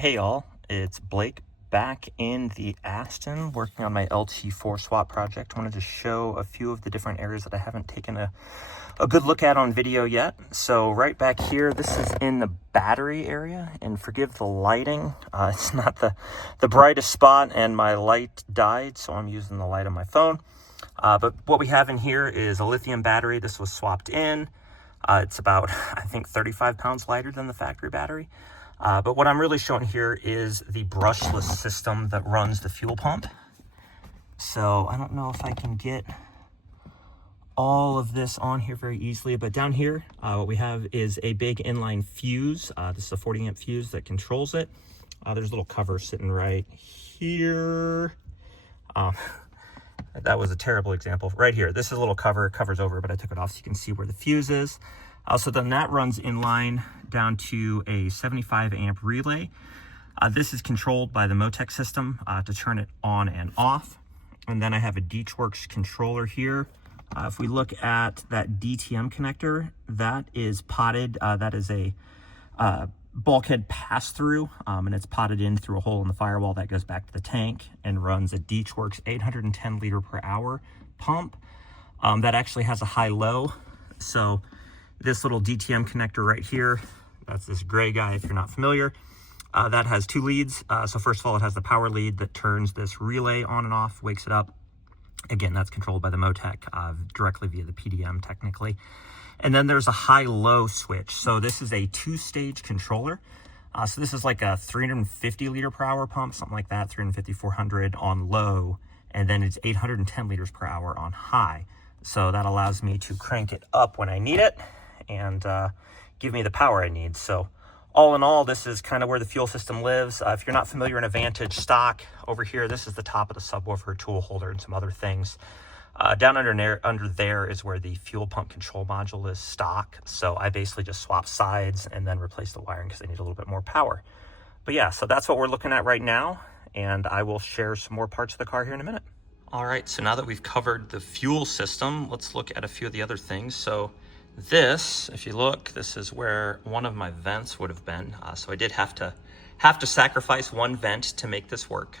Hey y'all, it's Blake back in the Aston working on my LT4 swap project. Wanted to show a few of the different areas that I haven't taken a good look at on video yet. So right back here, this is in the battery area, and forgive the lighting. It's not the brightest spot and my light died, so I'm using the light on my phone. But what we have in here is a lithium battery. This was swapped in. It's about, I think, 35 pounds lighter than the factory battery. But what I'm really showing here is the brushless system that runs the fuel pump. So I don't know if I can get all of this on here very easily, but down here, what we have is a big inline fuse. This is a 40 amp fuse that controls it. There's a little cover sitting right here. That was a terrible example. Right here, this is a little cover, it covers over, but I took it off so you can see where the fuse is. So then that runs in line down to a 75 amp relay. This is controlled by the Motec system to turn it on and off. And then I have a DTWorks controller here. If we look at that DTM connector, that is potted. That is a bulkhead pass-through, and it's potted in through a hole in the firewall that goes back to the tank and runs a DTWorks 810 liter per hour pump. That actually has a high-low. So this little DTM connector right here, that's this gray guy if you're not familiar, that has two leads. So first of all, it has the power lead that turns this relay on and off, wakes it up. Again, that's controlled by the Motec directly via the PDM technically. And then there's a high-low switch. So this is a two-stage controller. So this is like a 350 liter per hour pump, something like that, 350, 400 on low, and then it's 810 liters per hour on high. So that allows me to crank it up when I need it and give me the power I need. So all in all, this is kind of where the fuel system lives. If you're not familiar in a Vantage stock, over here, this is the top of the subwoofer, tool holder, and some other things. Down under there is where the fuel pump control module is stock. So I basically just swap sides and then replace the wiring because they need a little bit more power. But yeah, so that's what we're looking at right now. And I will share some more parts of the car here in a minute. All right, so now that we've covered the fuel system, let's look at a few of the other things. So this, if you look, this is where one of my vents would have been. So I did have to sacrifice one vent to make this work.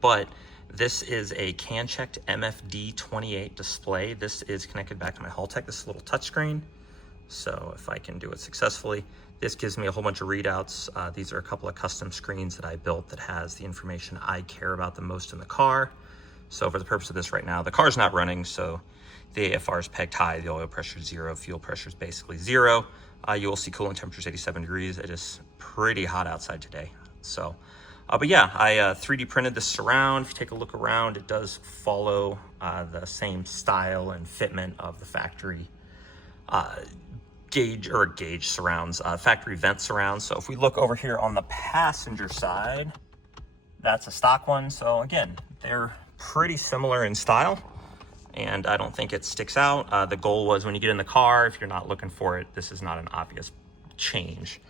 But this is a CAN-checked MFD28 display. This is connected back to my Haltech. This is a little touchscreen. So if I can do it successfully, this gives me a whole bunch of readouts. These are a couple of custom screens that I built that has the information I care about the most in the car. So for the purpose of this right now, the car's not running, so the AFR is pegged high, the oil pressure is 0, fuel pressure is basically 0. You will see coolant temperature is 87 degrees. It is pretty hot outside today. So, but yeah, I 3D printed this surround. If you take a look around, it does follow the same style and fitment of the factory gauge surrounds, factory vent surrounds. So if we look over here on the passenger side, that's a stock one. So again, they're pretty similar in style, and I don't think it sticks out. The goal was when you get in the car, if you're not looking for it, this is not an obvious change.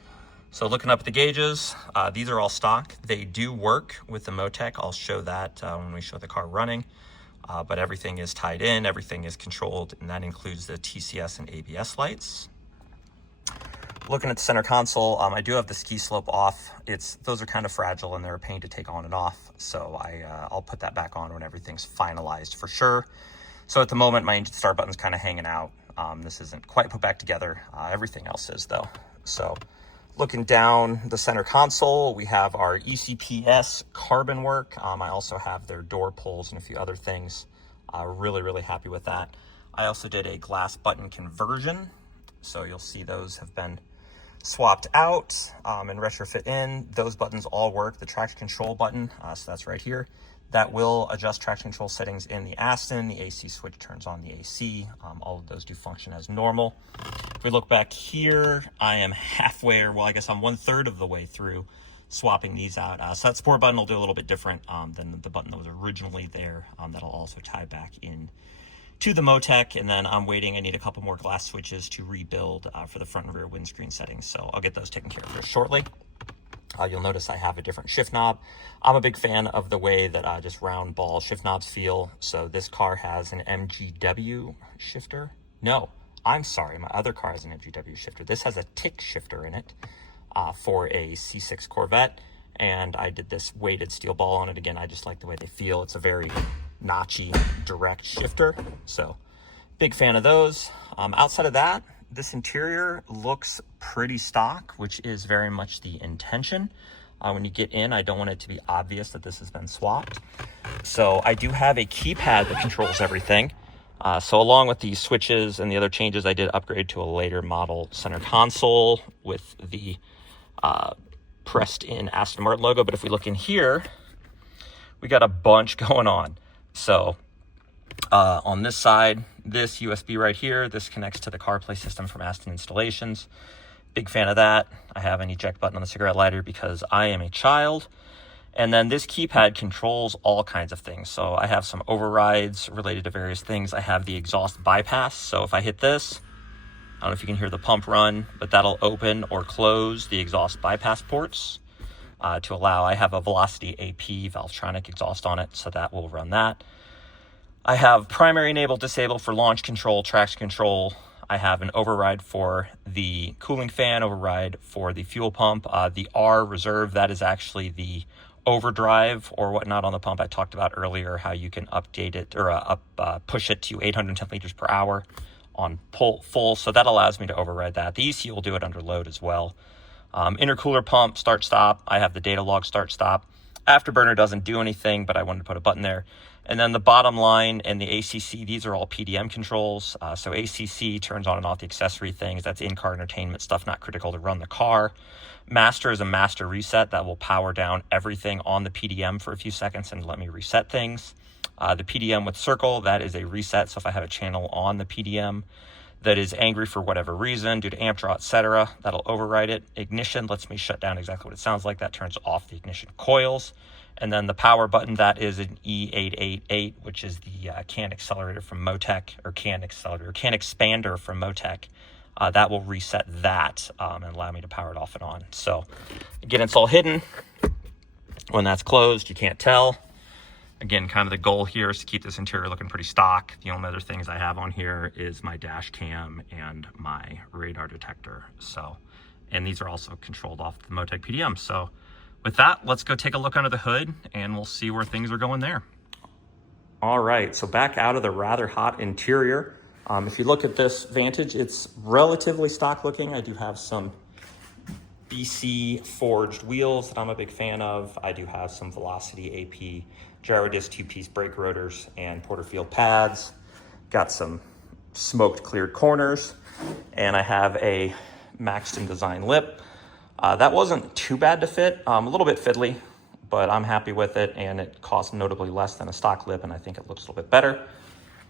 So looking up at the gauges, these are all stock. They do work with the Motec. I'll show that when we show the car running, but everything is tied in, everything is controlled, and that includes the TCS and ABS lights. Looking at the center console, I do have the ski slope off. Those are kind of fragile and they're a pain to take on and off. So I'll put that back on when everything's finalized for sure. So at the moment, my engine start button's kind of hanging out. This isn't quite put back together. Everything else is though. So looking down the center console, we have our ECPS carbon work. I also have their door pulls and a few other things. Really, really happy with that. I also did a glass button conversion. So you'll see those have been swapped out and retrofit in. Those buttons all work. The traction control button, so that's right here, that will adjust traction control settings in the Aston. The AC switch turns on the AC. All of those do function as normal. If we look back here, I am halfway, or well, I guess I'm 1/3 of the way through swapping these out. So that support button will do a little bit different than the button that was originally there. That'll also tie back in to the Motec, and then I'm waiting. I need a couple more glass switches to rebuild for the front and rear windscreen settings, so I'll get those taken care of here shortly. You'll notice I have a different shift knob. I'm a big fan of the way that just round ball shift knobs feel. So this car has an MGW shifter. No, I'm sorry, my other car has an MGW shifter. This has a tick shifter in it for a C6 Corvette. and I did this weighted steel ball on it. Again, I just like the way they feel. It's a very notchy, direct shifter, so big fan of those. Outside of that, this interior looks pretty stock, which is very much the intention. When you get in, I don't want it to be obvious that this has been swapped. So I do have a keypad that controls everything. So along with the switches and the other changes, I did upgrade to a later model center console with the pressed in Aston Martin logo. But if we look in here, we got a bunch going on. So on this side, this USB right here, this connects to the CarPlay system from Aston Installations. Big fan of that. I have an eject button on the cigarette lighter because I am a child. And then this keypad controls all kinds of things. So I have some overrides related to various things. I have the exhaust bypass. So if I hit this, I don't know if you can hear the pump run, but that'll open or close the exhaust bypass ports to allow. I have a Velocity AP Valvetronic exhaust on it, so that will run that. I have primary enable disable for launch control, traction control. I have an override for the cooling fan, override for the fuel pump. The R reserve, that is actually the overdrive or whatnot on the pump I talked about earlier, how you can update it or push it to 810 liters per hour on full. So that allows me to override that. The ECU will do it under load as well. Intercooler pump, start stop. I have the data log start stop. Afterburner doesn't do anything, but I wanted to put a button there. And then the bottom line and the ACC, these are all PDM controls. So ACC turns on and off the accessory things. That's in-car entertainment stuff, not critical to run the car. Master is a master reset that will power down everything on the PDM for a few seconds and let me reset things. The PDM with circle, that is a reset. So if I have a channel on the PDM that is angry for whatever reason, due to amp draw, etc., that'll override it. Ignition lets me shut down exactly what it sounds like. That turns off the ignition coils. And then the power button, that is an E888, which is the CAN accelerator from Motec, or CAN expander from Motec. That will reset that and allow me to power it off and on. So again, it's all hidden. When that's closed, you can't tell. Again, kind of the goal here is to keep this interior looking pretty stock. The only other things I have on here is my dash cam and my radar detector. So, and these are also controlled off the Motec PDM. So with that, let's go take a look under the hood and we'll see where things are going there. All right, so back out of the rather hot interior. If you look at this Vantage, it's relatively stock looking. I do have some BC forged wheels that I'm a big fan of. I do have some Velocity AP gyro disc 2-piece brake rotors and Porterfield pads. Got some smoked cleared corners, and I have a Maxton design lip. That wasn't too bad to fit, a little bit fiddly, but I'm happy with it, and it costs notably less than a stock lip, and I think it looks a little bit better.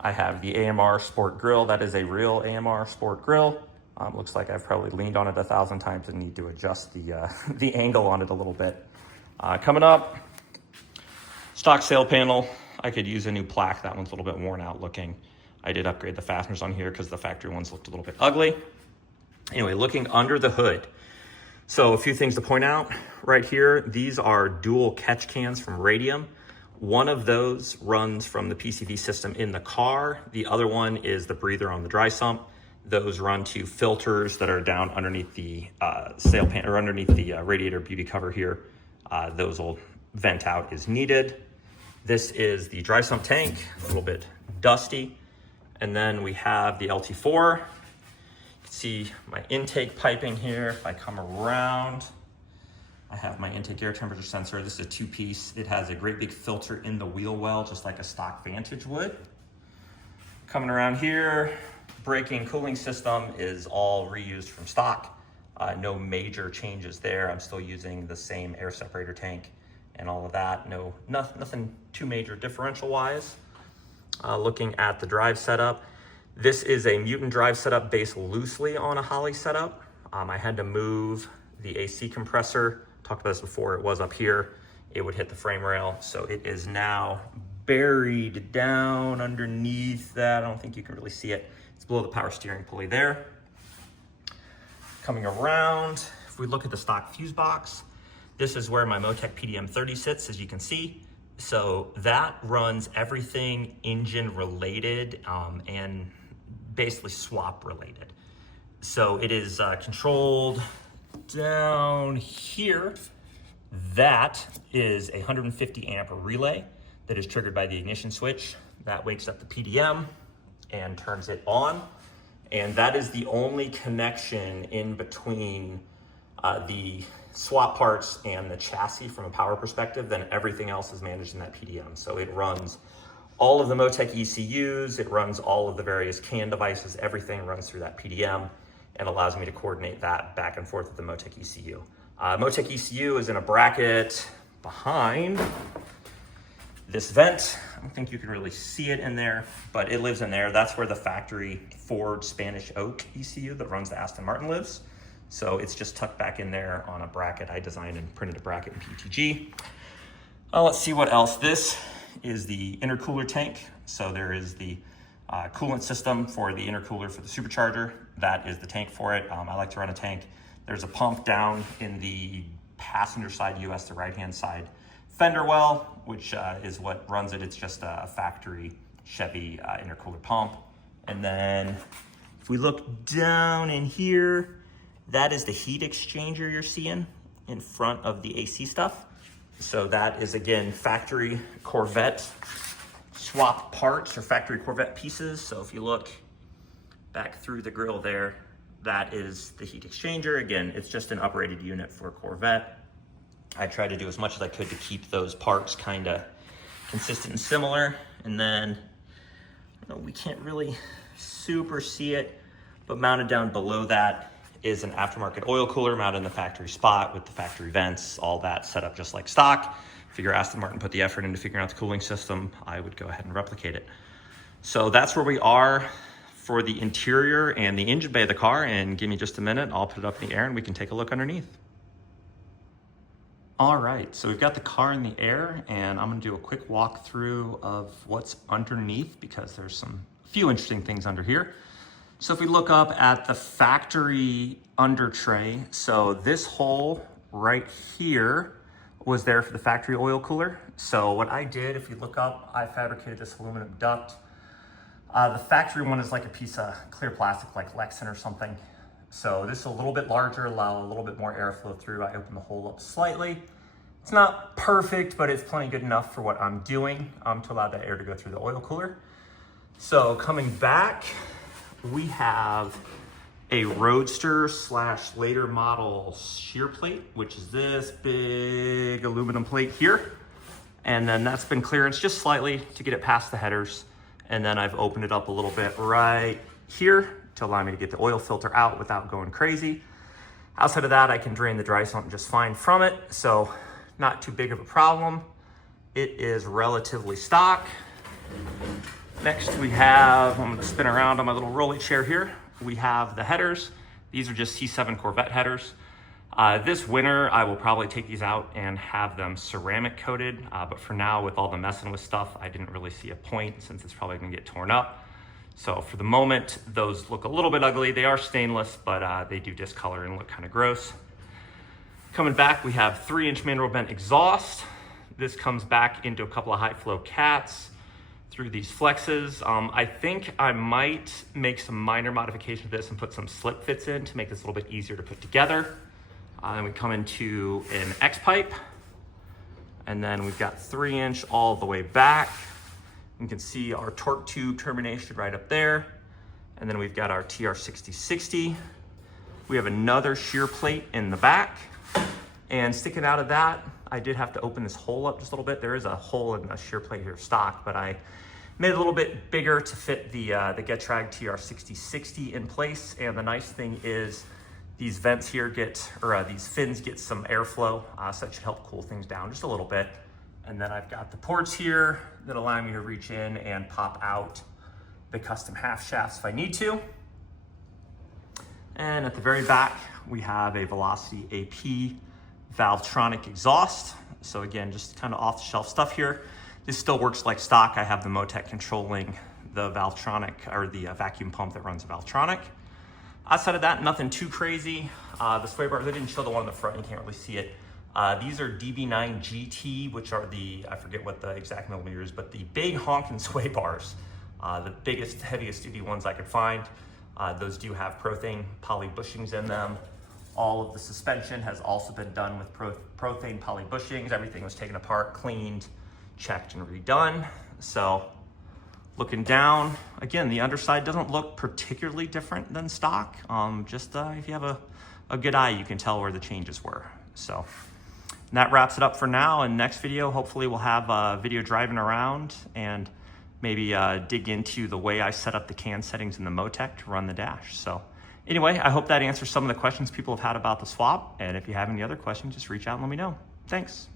I have the AMR Sport Grill. That is a real AMR Sport Grill. Looks like I've probably leaned on it 1,000 times and need to adjust the angle on it a little bit. Coming up, stock sail panel. I could use a new plaque. That one's a little bit worn out looking. I did upgrade the fasteners on here because the factory ones looked a little bit ugly. Anyway, looking under the hood. So a few things to point out right here. These are dual catch cans from Radium. One of those runs from the PCV system in the car. The other one is the breather on the dry sump. Those run to filters that are down underneath the sail pan or underneath the radiator beauty cover here. Those will vent out as needed. This is the dry sump tank, a little bit dusty. And then we have the LT4. You can see my intake piping here. If I come around, I have my intake air temperature sensor. This is a 2-piece. It has a great big filter in the wheel well, just like a stock Vantage would. Coming around here, braking cooling system is all reused from stock. No major changes there. I'm still using the same air separator tank and all of that. Nothing too major differential wise. Looking at the drive setup, this is a Mutant drive setup based loosely on a Holley setup. I had to move the AC compressor. Talked about this before. It was up here. It would hit the frame rail. So it is now buried down underneath that. I don't think you can really see it. It's below the power steering pulley there. Coming around, if we look at the stock fuse box, this is where my Motec PDM 30 sits, as you can see. So that runs everything engine related and basically swap related. So it is controlled down here That is a 150 amp relay that is triggered by the ignition switch. That wakes up the PDM and turns it on. And that is the only connection in between the swap parts and the chassis from a power perspective. Then everything else is managed in that PDM. So it runs all of the Motec ECUs, it runs all of the various CAN devices, everything runs through that PDM and allows me to coordinate that back and forth with the Motec ECU. Motec ECU is in a bracket behind this vent. I don't think you can really see it in there, but it lives in there. That's where the factory Ford Spanish Oak ECU that runs the Aston Martin lives. So it's just tucked back in there on a bracket. I designed and printed a bracket in PTG. Let's see what else. This is the intercooler tank. So there is the coolant system for the intercooler for the supercharger. That is the tank for it. I like to run a tank. There's a pump down in the passenger side US, the right-hand side fender well, which is what runs it. It's just a factory Chevy intercooler pump. And then if we look down in here, that is the heat exchanger you're seeing in front of the AC stuff. So that is, again, factory Corvette swap parts or factory Corvette pieces. So if you look back through the grill there, that is the heat exchanger. Again, it's just an uprated unit for a Corvette. I tried to do as much as I could to keep those parts kind of consistent and similar. And then, we can't really super see it, but mounted down below that is an aftermarket oil cooler mounted in the factory spot with the factory vents, all that set up just like stock. Figure Aston Martin put the effort into figuring out the cooling system, I would go ahead and replicate it. So that's where we are for the interior and the engine bay of the car, and give me just a minute, I'll put it up in the air and we can take a look underneath. All right, so we've got the car in the air and I'm gonna do a quick walkthrough of what's underneath because there's a few interesting things under here. So if we look up at the factory under tray, so this hole right here was there for the factory oil cooler. So what I did, if you look up, I fabricated this aluminum duct. The factory one is like a piece of clear plastic, like Lexan or something. So this is a little bit larger, allow a little bit more airflow through. I opened the hole up slightly. It's not perfect, but it's plenty good enough for what I'm doing to allow that air to go through the oil cooler. So coming back, we have a Roadster / later model shear plate, which is this big aluminum plate here. And then that's been clearanced just slightly to get it past the headers. And then I've opened it up a little bit right here to allow me to get the oil filter out without going crazy. Outside of that, I can drain the dry sump just fine from it. So not too big of a problem. It is relatively stock. Next we have, I'm gonna spin around on my little rolly chair here. We have the headers. These are just C7 Corvette headers. This winter, I will probably take these out and have them ceramic coated. But for now, with all the messing with stuff, I didn't really see a point since it's probably gonna get torn up. So for the moment, those look a little bit ugly. They are stainless, but they do discolor and look kind of gross. Coming back, we have 3-inch manual bent exhaust. This comes back into a couple of high flow cats through these flexes. I think I might make some minor modification to this and put some slip fits in to make this a little bit easier to put together. Then we come into an X pipe, and then we've got 3-inch all the way back. You can see our torque tube termination right up there. And then we've got our TR6060. We have another shear plate in the back. And sticking out of that, I did have to open this hole up just a little bit. There is a hole in the shear plate here stock, but I made it a little bit bigger to fit the Getrag TR6060 in place. And the nice thing is these vents here these fins get some airflow, so that should help cool things down just a little bit. And then I've got the ports here that allow me to reach in and pop out the custom half shafts if I need to. And at the very back, we have a Velocity AP Valvetronic exhaust. So again, just kind of off the shelf stuff here. This still works like stock. I have the Motec controlling the Valvetronic, or the vacuum pump that runs Valvetronic. Outside of that, nothing too crazy. The sway bars, I didn't show the one in the front, you can't really see it. These are DB9 GT, which are the, I forget what the exact millimeters, but the big honking sway bars. The biggest, heaviest duty ones I could find. Those do have Prothane poly bushings in them. All of the suspension has also been done with Prothane poly bushings. Everything was taken apart, cleaned, checked, and redone. So looking down, again, the underside doesn't look particularly different than stock. If you have a good eye, you can tell where the changes were. So that wraps it up for now. In next video, hopefully we'll have video driving around and maybe dig into the way I set up the CAN settings in the Motec to run the dash. So anyway, I hope that answers some of the questions people have had about the swap. And if you have any other questions, just reach out and let me know. Thanks.